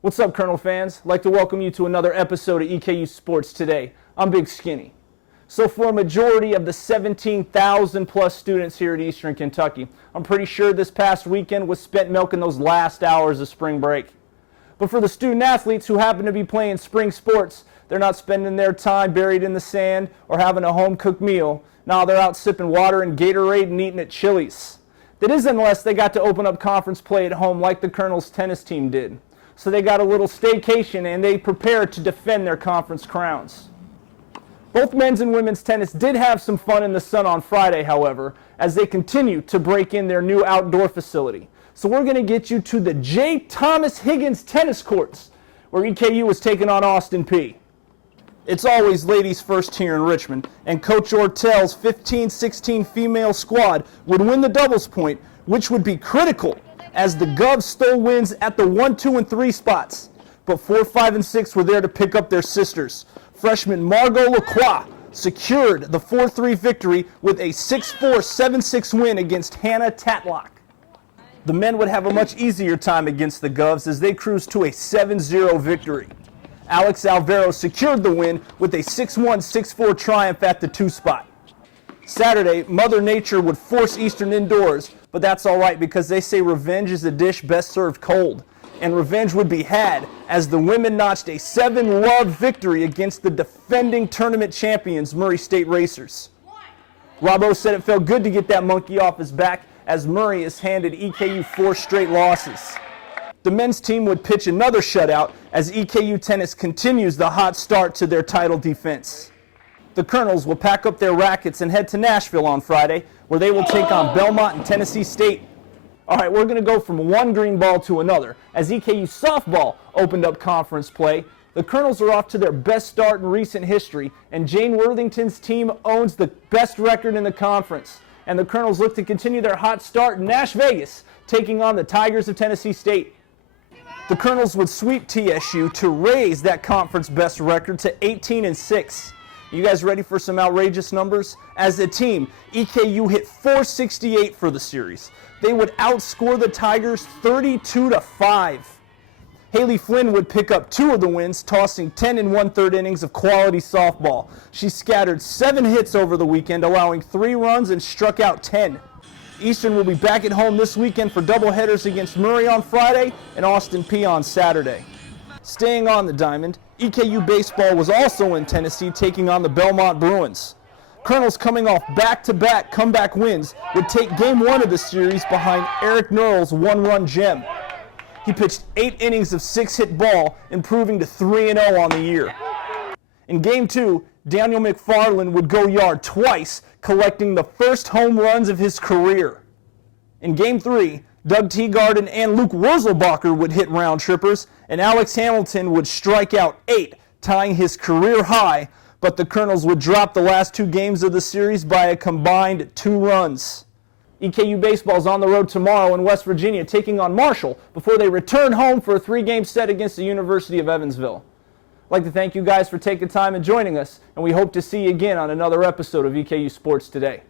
What's up, Colonel fans? I'd like to welcome you to another episode of EKU Sports Today. I'm Big Skinny. So for a majority of the 17,000 plus students here at Eastern Kentucky, I'm pretty sure this past weekend was spent milking those last hours of spring break. But for the student athletes who happen to be playing spring sports, they're not spending their time buried in the sand or having a home-cooked meal. Now they're out sipping water and Gatorade and eating at Chili's. That is unless they got to open up conference play at home like the Colonel's tennis team did. So they got a little staycation and they prepared to defend their conference crowns. Both men's and women's tennis did have some fun in the sun on Friday, however, as they continue to break in their new outdoor facility. So we're going to get you to the J. Thomas Higgins tennis courts, where EKU was taking on Austin Peay. It's always ladies first here in Richmond, and Coach Ortel's 15-16 female squad would win the doubles point, which would be critical as the Govs stole wins at the 1, 2, and 3 spots. But 4, 5, and 6 were there to pick up their sisters. Freshman Margot Lacroix secured the 4-3 victory with a 6-4, 7-6 win against Hannah Tatlock. The men would have a much easier time against the Govs as they cruised to a 7-0 victory. Alex Alvaro secured the win with a 6-1, 6-4 triumph at the 2 spot. Saturday, Mother Nature would force Eastern indoors, but that's all right because they say revenge is a dish best served cold. And revenge would be had as the women notched a 7-love victory against the defending tournament champions, Murray State Racers. Robbo said it felt good to get that monkey off his back as Murray has handed EKU 4 straight losses. The men's team would pitch another shutout as EKU Tennis continues the hot start to their title defense. The Colonels will pack up their rackets and head to Nashville on Friday, where they will take on Belmont and Tennessee State. All right, we're going to go from one green ball to another. As EKU softball opened up conference play, the Colonels are off to their best start in recent history, and Jane Worthington's team owns the best record in the conference. And the Colonels look to continue their hot start in Nash Vegas, taking on the Tigers of Tennessee State. The Colonels would sweep TSU to raise that conference best record to 18-6. You guys ready for some outrageous numbers? As a team, EKU hit .468 for the series. They would outscore the Tigers 32-5. Haley Flynn would pick up 2 of the wins, tossing 10 1/3 innings of quality softball. She scattered 7 hits over the weekend, allowing 3 runs and struck out 10. Eastern will be back at home this weekend for doubleheaders against Murray on Friday and Austin Peay on Saturday. Staying on the diamond, EKU baseball was also in Tennessee taking on the Belmont Bruins. Colonels, coming off back-to-back comeback wins, would take Game 1 of the series behind Eric Nurl's 1-run gem. He pitched 8 innings of 6-hit ball, improving to 3-0 on the year. In Game 2, Daniel McFarland would go yard twice, collecting the first home runs of his career. In Game 3, Doug Teagarden and Luke Wurzelbacher would hit round trippers, and Alex Hamilton would strike out 8, tying his career high, but the Colonels would drop the last 2 games of the series by a combined 2 runs. EKU baseball is on the road tomorrow in West Virginia, taking on Marshall before they return home for a 3-game set against the University of Evansville. I'd like to thank you guys for taking time and joining us, and we hope to see you again on another episode of EKU Sports Today.